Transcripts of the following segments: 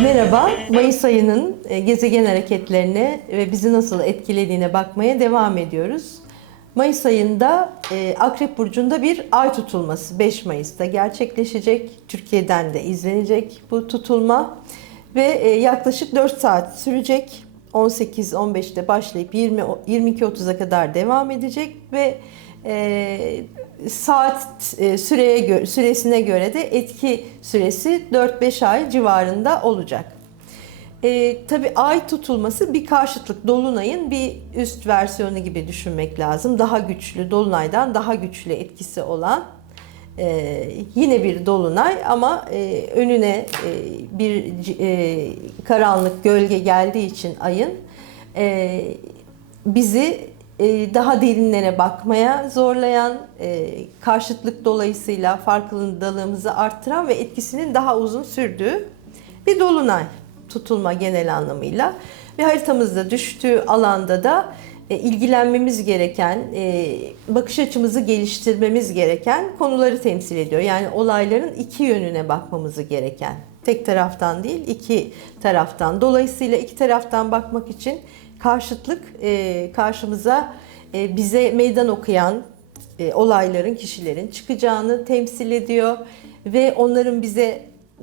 Merhaba, Mayıs ayının e, gezegen hareketlerine ve bizi nasıl etkilediğine bakmaya devam ediyoruz. Mayıs ayında e, Akrep Burcu'nda bir ay tutulması 5 Mayıs'ta gerçekleşecek. Türkiye'den de izlenecek bu tutulma ve e, yaklaşık 4 saat sürecek. 18-15'te başlayıp 20 22.30'a kadar devam edecek ve saat e, süreye gö- süresine göre de etki süresi 4-5 ay civarında olacak. E, Tabi ay tutulması bir karşıtlık dolunayın bir üst versiyonu gibi düşünmek lazım. Daha güçlü dolunaydan daha güçlü etkisi olan e, yine bir dolunay ama e, önüne e, bir e, karanlık gölge geldiği için ayın e, bizi daha derinlere bakmaya zorlayan, e, karşıtlık dolayısıyla farkındalığımızı arttıran ve etkisinin daha uzun sürdüğü bir dolunay tutulma genel anlamıyla. Ve haritamızda düştüğü alanda da e, ilgilenmemiz gereken, e, bakış açımızı geliştirmemiz gereken konuları temsil ediyor. Yani olayların iki yönüne bakmamızı gereken. Tek taraftan değil, iki taraftan. Dolayısıyla iki taraftan bakmak için karşıtlık e, karşımıza e, bize meydan okuyan e, olayların, kişilerin çıkacağını temsil ediyor ve onların bize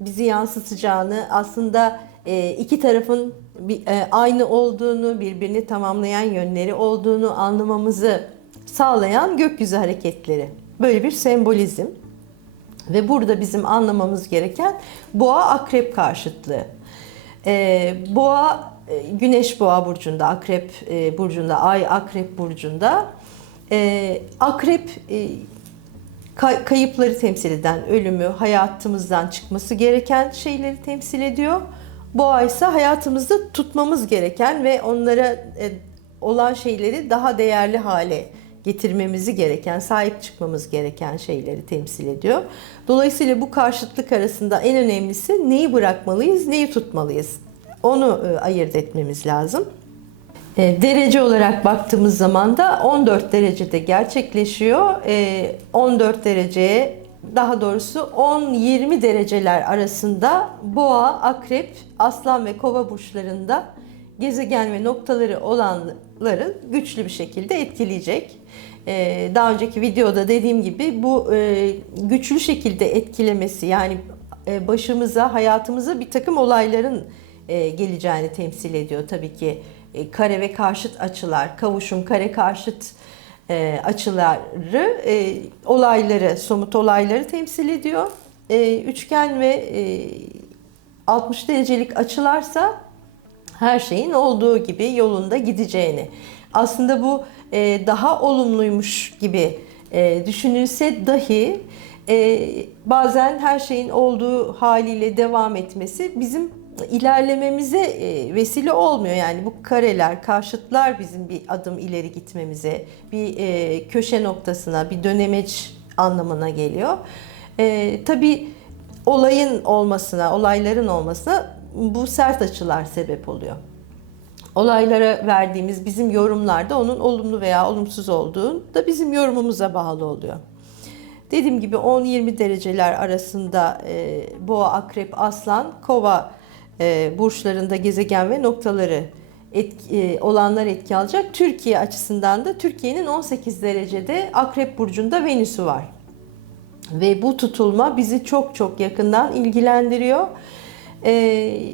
bizi yansıtacağını aslında e, iki tarafın bir, e, aynı olduğunu, birbirini tamamlayan yönleri olduğunu anlamamızı sağlayan gökyüzü hareketleri. Böyle bir sembolizm. Ve burada bizim anlamamız gereken boğa akrep karşıtlığı. Ee, boğa e, güneş boğa burcunda, akrep e, burcunda, ay akrep burcunda. Akrep e, kay- kayıpları temsil eden ölümü, hayatımızdan çıkması gereken şeyleri temsil ediyor. Boğa ise hayatımızda tutmamız gereken ve onlara e, olan şeyleri daha değerli hale getirmemizi gereken, sahip çıkmamız gereken şeyleri temsil ediyor. Dolayısıyla bu karşıtlık arasında en önemlisi neyi bırakmalıyız, neyi tutmalıyız? Onu e, ayırt etmemiz lazım. E, Derece olarak baktığımız zaman da 14 derecede gerçekleşiyor. E, 14 dereceye daha doğrusu 10-20 dereceler arasında boğa, akrep, aslan ve kova burçlarında gezegen ve noktaları olanları güçlü bir şekilde etkileyecek. E, Daha önceki videoda dediğim gibi bu e, güçlü şekilde etkilemesi yani e, başımıza, hayatımıza bir takım olayların e, geleceğini temsil ediyor tabii ki e, kare ve karşıt açılar, kavuşum, kare karşıt e, açıları, e, olayları, somut olayları temsil ediyor. E, üçgen ve e, 60 derecelik açılarsa her şeyin olduğu gibi yolunda gideceğini. Aslında bu e, daha olumluymuş gibi e, düşünülse dahi e, bazen her şeyin olduğu haliyle devam etmesi bizim ilerlememize e, vesile olmuyor. Yani bu kareler, karşıtlar bizim bir adım ileri gitmemize, bir e, köşe noktasına, bir dönemeç anlamına geliyor. E, tabii olayın olmasına, olayların olmasına bu sert açılar sebep oluyor. Olaylara verdiğimiz bizim yorumlarda onun olumlu veya olumsuz olduğu da bizim yorumumuza bağlı oluyor. Dediğim gibi 10-20 dereceler arasında e, boğa, akrep, aslan, kova e, burçlarında gezegen ve noktaları etki, e, olanlar etki alacak. Türkiye açısından da Türkiye'nin 18 derecede akrep burcunda Venüs'ü var. Ve bu tutulma bizi çok çok yakından ilgilendiriyor. Ee,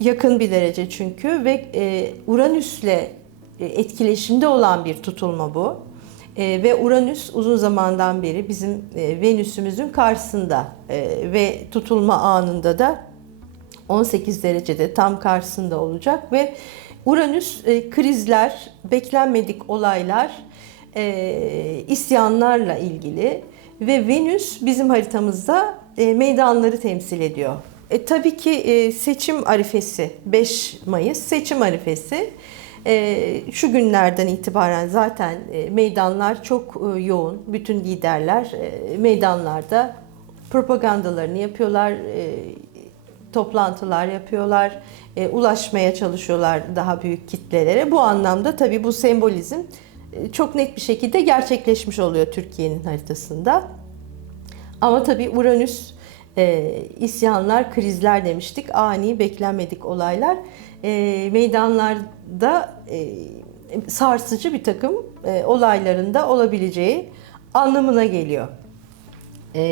yakın bir derece çünkü ve e, Uranüs'le e, etkileşimde olan bir tutulma bu. E, ve Uranüs uzun zamandan beri bizim e, Venüs'ümüzün karşısında e, ve tutulma anında da 18 derecede tam karşısında olacak ve Uranüs e, krizler, beklenmedik olaylar, e, isyanlarla ilgili ve Venüs bizim haritamızda e, meydanları temsil ediyor. E, tabii ki e, seçim arifesi 5 Mayıs seçim arifesi. E, şu günlerden itibaren zaten e, meydanlar çok e, yoğun. Bütün liderler e, meydanlarda propagandalarını yapıyorlar, e, toplantılar yapıyorlar, e, ulaşmaya çalışıyorlar daha büyük kitlelere. Bu anlamda tabii bu sembolizm e, çok net bir şekilde gerçekleşmiş oluyor Türkiye'nin haritasında. Ama tabii Uranüs e, isyanlar, krizler demiştik. Ani, beklenmedik olaylar. E, meydanlarda e, sarsıcı bir takım e, olaylarında olabileceği anlamına geliyor. E,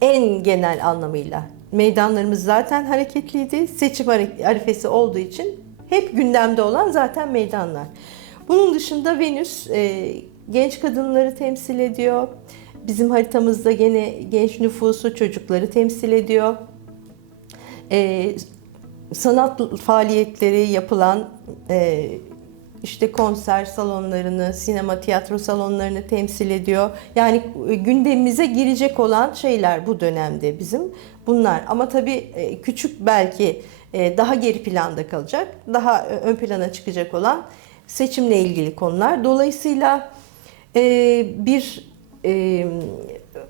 en genel anlamıyla. Meydanlarımız zaten hareketliydi. Seçim arifesi olduğu için hep gündemde olan zaten meydanlar. Bunun dışında Venüs e, genç kadınları temsil ediyor. Bizim haritamızda gene genç nüfusu çocukları temsil ediyor. E, sanat faaliyetleri yapılan e, işte konser salonlarını, sinema, tiyatro salonlarını temsil ediyor. Yani e, gündemimize girecek olan şeyler bu dönemde bizim bunlar. Ama tabii e, küçük belki e, daha geri planda kalacak, daha ön plana çıkacak olan seçimle ilgili konular. Dolayısıyla bir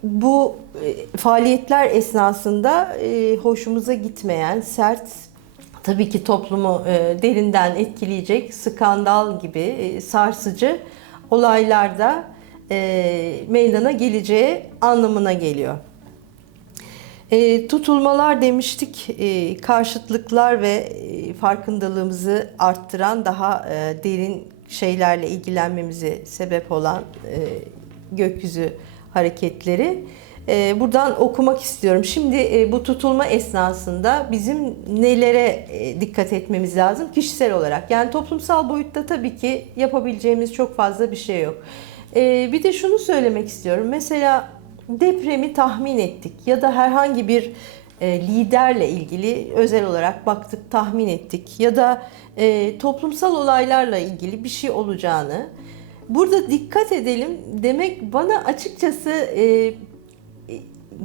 bu faaliyetler esnasında hoşumuza gitmeyen, sert, tabii ki toplumu e, derinden etkileyecek skandal gibi e, sarsıcı olaylarda e, meydana geleceği anlamına geliyor. E, tutulmalar demiştik, karşıtlıklar ve farkındalığımızı arttıran daha derin şeylerle ilgilenmemize sebep olan gökyüzü hareketleri. E, buradan okumak istiyorum. Şimdi e, bu tutulma esnasında bizim nelere e, dikkat etmemiz lazım kişisel olarak? Yani toplumsal boyutta tabii ki yapabileceğimiz çok fazla bir şey yok. E, bir de şunu söylemek istiyorum. Mesela depremi tahmin ettik ya da herhangi bir e, liderle ilgili özel olarak baktık, tahmin ettik ya da toplumsal olaylarla ilgili bir şey olacağını burada dikkat edelim demek bana açıkçası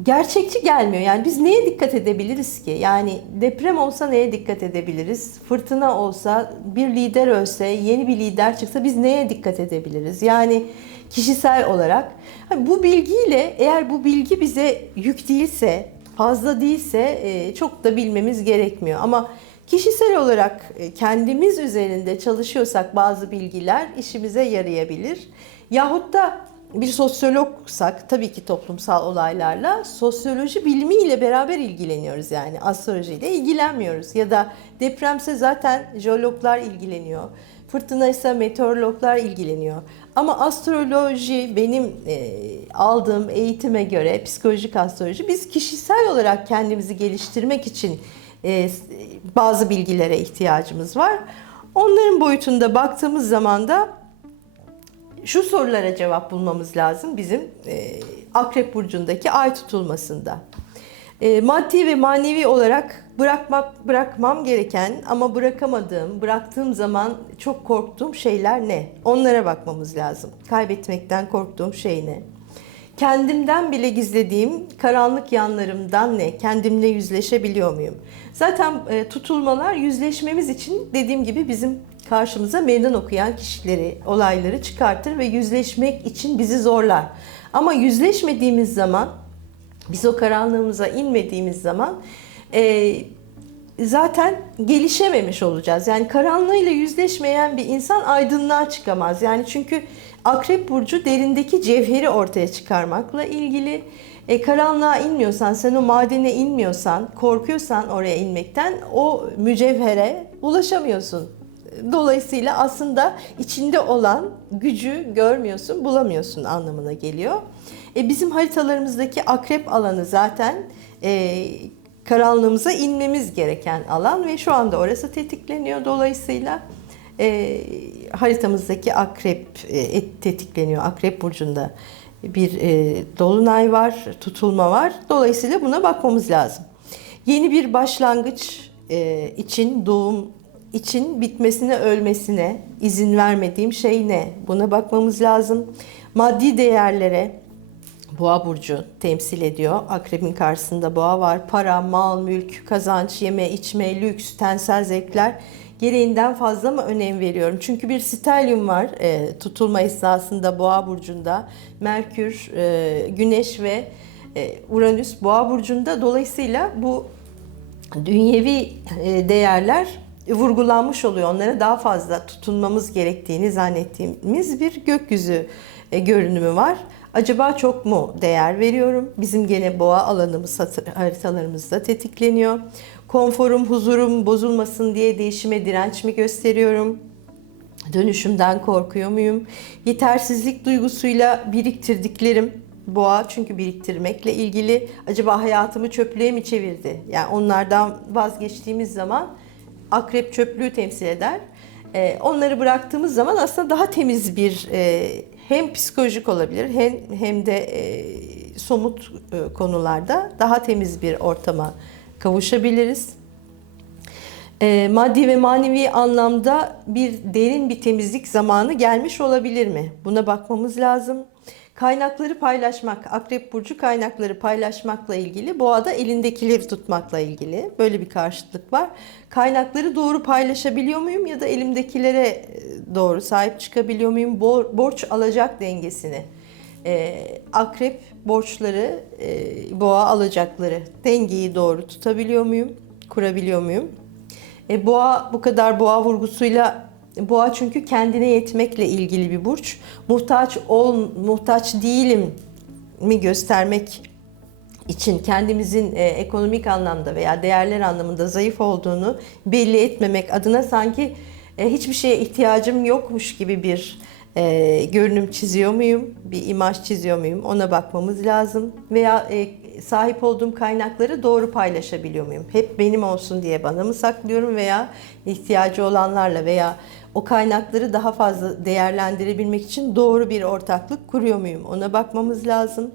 gerçekçi gelmiyor. Yani biz neye dikkat edebiliriz ki? Yani deprem olsa neye dikkat edebiliriz? Fırtına olsa, bir lider ölse, yeni bir lider çıksa biz neye dikkat edebiliriz? Yani kişisel olarak bu bilgiyle eğer bu bilgi bize yük değilse, fazla değilse e, çok da bilmemiz gerekmiyor. Ama kişisel olarak e, kendimiz üzerinde çalışıyorsak bazı bilgiler işimize yarayabilir. Yahut da bir sosyologsak tabii ki toplumsal olaylarla sosyoloji bilimiyle beraber ilgileniyoruz yani astrolojiyle ilgilenmiyoruz ya da depremse zaten jeologlar ilgileniyor. Fırtına ise meteorologlar ilgileniyor. Ama astroloji benim e, aldığım eğitime göre psikolojik astroloji biz kişisel olarak kendimizi geliştirmek için e, bazı bilgilere ihtiyacımız var. Onların boyutunda baktığımız zaman da şu sorulara cevap bulmamız lazım bizim e, Akrep Burcu'ndaki ay tutulmasında. E, maddi ve manevi olarak bırakmak bırakmam gereken ama bırakamadığım, bıraktığım zaman çok korktuğum şeyler ne? Onlara bakmamız lazım. Kaybetmekten korktuğum şey ne? Kendimden bile gizlediğim karanlık yanlarımdan ne? Kendimle yüzleşebiliyor muyum? Zaten e, tutulmalar yüzleşmemiz için dediğim gibi bizim karşımıza meydan okuyan kişileri, olayları çıkartır ve yüzleşmek için bizi zorlar. Ama yüzleşmediğimiz zaman, biz o karanlığımıza inmediğimiz zaman e, zaten gelişememiş olacağız. Yani karanlığıyla yüzleşmeyen bir insan aydınlığa çıkamaz. Yani çünkü Akrep Burcu derindeki cevheri ortaya çıkarmakla ilgili. E, karanlığa inmiyorsan, sen o madene inmiyorsan, korkuyorsan oraya inmekten o mücevhere ulaşamıyorsun. Dolayısıyla aslında içinde olan gücü görmüyorsun, bulamıyorsun anlamına geliyor. E, bizim haritalarımızdaki akrep alanı zaten e, karanlığımıza inmemiz gereken alan ve şu anda orası tetikleniyor. Dolayısıyla e, haritamızdaki akrep e, tetikleniyor. Akrep burcunda bir e, dolunay var, tutulma var. Dolayısıyla buna bakmamız lazım. Yeni bir başlangıç e, için doğum için bitmesine, ölmesine izin vermediğim şey ne? Buna bakmamız lazım. Maddi değerlere Boğa burcu temsil ediyor. Akrebin karşısında boğa var. Para, mal, mülk, kazanç, yeme, içme, lüks, tensel zevkler gereğinden fazla mı önem veriyorum? Çünkü bir stelyum var e, tutulma esnasında boğa burcunda. Merkür, e, Güneş ve e, Uranüs boğa burcunda. Dolayısıyla bu dünyevi e, değerler vurgulanmış oluyor. Onlara daha fazla tutunmamız gerektiğini zannettiğimiz bir gökyüzü e, görünümü var. Acaba çok mu değer veriyorum? Bizim gene boğa alanımız haritalarımızda tetikleniyor. Konforum, huzurum bozulmasın diye değişime direnç mi gösteriyorum? Dönüşümden korkuyor muyum? Yetersizlik duygusuyla biriktirdiklerim boğa çünkü biriktirmekle ilgili acaba hayatımı çöplüğe mi çevirdi? Yani onlardan vazgeçtiğimiz zaman akrep çöplüğü temsil eder. Ee, onları bıraktığımız zaman aslında daha temiz bir e, hem psikolojik olabilir hem hem de e, somut e, konularda daha temiz bir ortama kavuşabiliriz. E, maddi ve manevi anlamda bir derin bir temizlik zamanı gelmiş olabilir mi? Buna bakmamız lazım. Kaynakları paylaşmak, Akrep Burcu kaynakları paylaşmakla ilgili, Boğa'da elindekileri tutmakla ilgili böyle bir karşıtlık var. Kaynakları doğru paylaşabiliyor muyum ya da elimdekilere e, doğru sahip çıkabiliyor muyum? Bor- borç alacak dengesini. E, akrep borçları, e, boğa alacakları dengeyi doğru tutabiliyor muyum? Kurabiliyor muyum? E, boğa bu kadar boğa vurgusuyla boğa çünkü kendine yetmekle ilgili bir burç. Muhtaç ol muhtaç değilim mi göstermek için kendimizin e, ekonomik anlamda veya değerler anlamında zayıf olduğunu belli etmemek adına sanki e, hiçbir şeye ihtiyacım yokmuş gibi bir e, görünüm çiziyor muyum? Bir imaj çiziyor muyum? Ona bakmamız lazım. Veya e, sahip olduğum kaynakları doğru paylaşabiliyor muyum? Hep benim olsun diye bana mı saklıyorum veya ihtiyacı olanlarla veya o kaynakları daha fazla değerlendirebilmek için doğru bir ortaklık kuruyor muyum? Ona bakmamız lazım.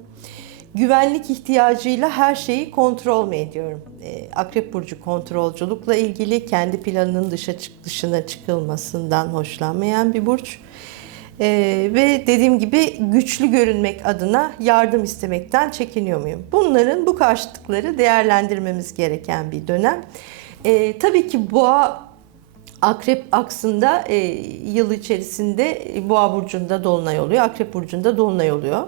Güvenlik ihtiyacıyla her şeyi kontrol mü ediyorum? Ee, Akrep Burcu kontrolcülükle ilgili kendi planının dışa çık dışına çıkılmasından hoşlanmayan bir burç. Ee, ve dediğim gibi güçlü görünmek adına yardım istemekten çekiniyor muyum? Bunların bu karşıtlıkları değerlendirmemiz gereken bir dönem. Ee, tabii ki boğa Akrep aksında e, yıl içerisinde Boğa burcunda dolunay oluyor, Akrep burcunda dolunay oluyor.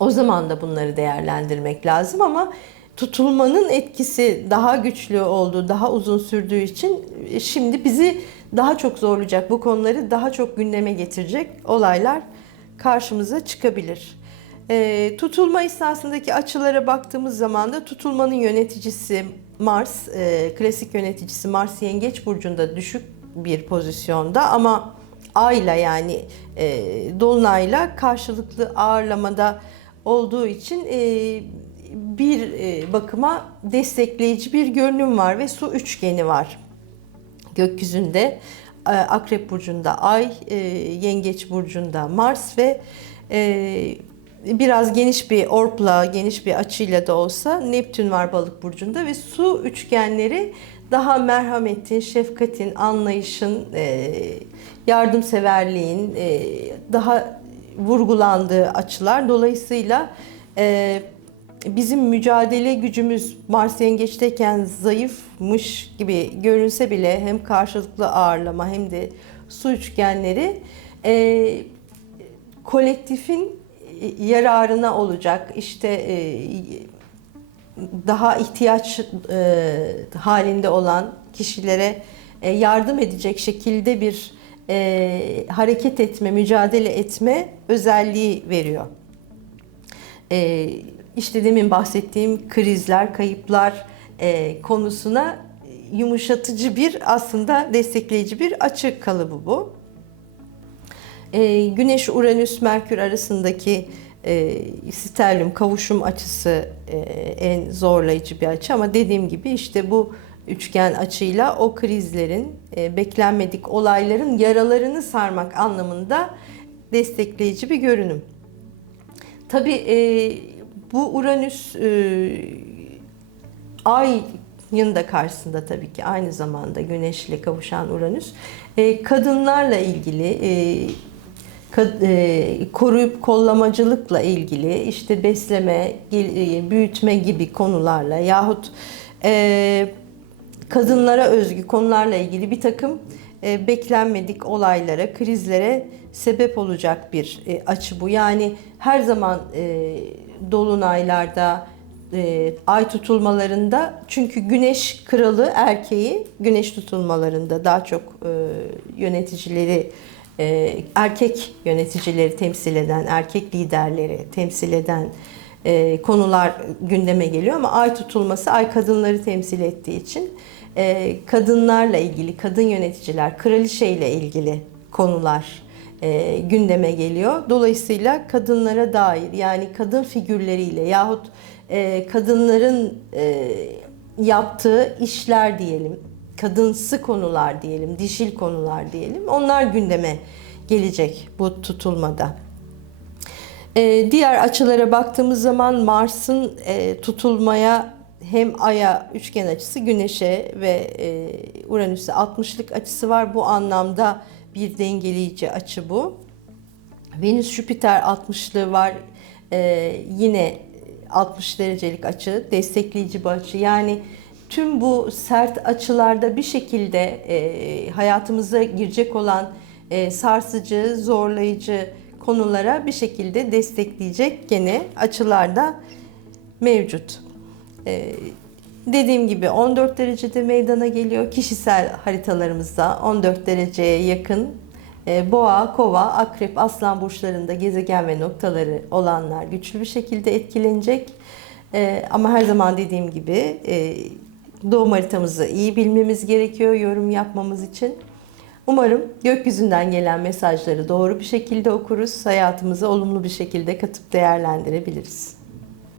O zaman da bunları değerlendirmek lazım ama tutulmanın etkisi daha güçlü olduğu, daha uzun sürdüğü için e, şimdi bizi daha çok zorlayacak, bu konuları daha çok gündeme getirecek olaylar karşımıza çıkabilir. E, tutulma esnasındaki açılara baktığımız zaman da tutulmanın yöneticisi Mars, e, klasik yöneticisi Mars Yengeç Burcu'nda düşük bir pozisyonda ama Ay'la yani e, Dolunay'la karşılıklı ağırlamada olduğu için e, bir e, bakıma destekleyici bir görünüm var ve su üçgeni var gökyüzünde. E, Akrep Burcu'nda Ay, e, Yengeç Burcu'nda Mars ve e, biraz geniş bir orpla, geniş bir açıyla da olsa Neptün var balık burcunda ve su üçgenleri daha merhametin, şefkatin, anlayışın, yardımseverliğin daha vurgulandığı açılar. Dolayısıyla bizim mücadele gücümüz Mars yengeçteyken zayıfmış gibi görünse bile hem karşılıklı ağırlama hem de su üçgenleri e, kolektifin yararına olacak. İşte e, daha ihtiyaç e, halinde olan kişilere e, yardım edecek şekilde bir e, hareket etme, mücadele etme özelliği veriyor. E, işte demin bahsettiğim krizler, kayıplar e, konusuna yumuşatıcı bir aslında destekleyici bir açı kalıbı bu. E, Güneş, Uranüs, Merkür arasındaki e, sterlium kavuşum açısı e, en zorlayıcı bir açı ama dediğim gibi işte bu üçgen açıyla o krizlerin, e, beklenmedik olayların yaralarını sarmak anlamında destekleyici bir görünüm. Tabii e, bu Uranüs e, Ay'ın da karşısında tabii ki aynı zamanda Güneş'le kavuşan Uranüs e, kadınlarla ilgili e, koruyup kollamacılıkla ilgili işte besleme, büyütme gibi konularla yahut kadınlara özgü konularla ilgili bir takım beklenmedik olaylara, krizlere sebep olacak bir açı bu. Yani her zaman dolunaylarda e, ay tutulmalarında. Çünkü güneş kralı erkeği güneş tutulmalarında daha çok e, yöneticileri e, erkek yöneticileri temsil eden, erkek liderleri temsil eden e, konular gündeme geliyor. Ama ay tutulması ay kadınları temsil ettiği için e, kadınlarla ilgili, kadın yöneticiler, kraliçeyle ilgili konular e, gündeme geliyor. Dolayısıyla kadınlara dair yani kadın figürleriyle yahut e, kadınların e, yaptığı işler diyelim, kadınsı konular diyelim, dişil konular diyelim. Onlar gündeme gelecek bu tutulmada. Ee, diğer açılara baktığımız zaman Mars'ın e, tutulmaya hem Ay'a üçgen açısı, Güneş'e ve e, Uranüs'e 60'lık açısı var. Bu anlamda bir dengeleyici açı bu. Venüs Jüpiter 60'lığı var. Ee, yine 60 derecelik açı, destekleyici bir açı. Yani tüm bu sert açılarda bir şekilde e, hayatımıza girecek olan e, sarsıcı, zorlayıcı konulara bir şekilde destekleyecek gene açılarda mevcut. E, dediğim gibi 14 derecede meydana geliyor. Kişisel haritalarımızda 14 dereceye yakın e, boğa, kova, akrep, aslan burçlarında gezegen ve noktaları olanlar güçlü bir şekilde etkilenecek. E, ama her zaman dediğim gibi e, doğum haritamızı iyi bilmemiz gerekiyor yorum yapmamız için. Umarım gökyüzünden gelen mesajları doğru bir şekilde okuruz, hayatımıza olumlu bir şekilde katıp değerlendirebiliriz.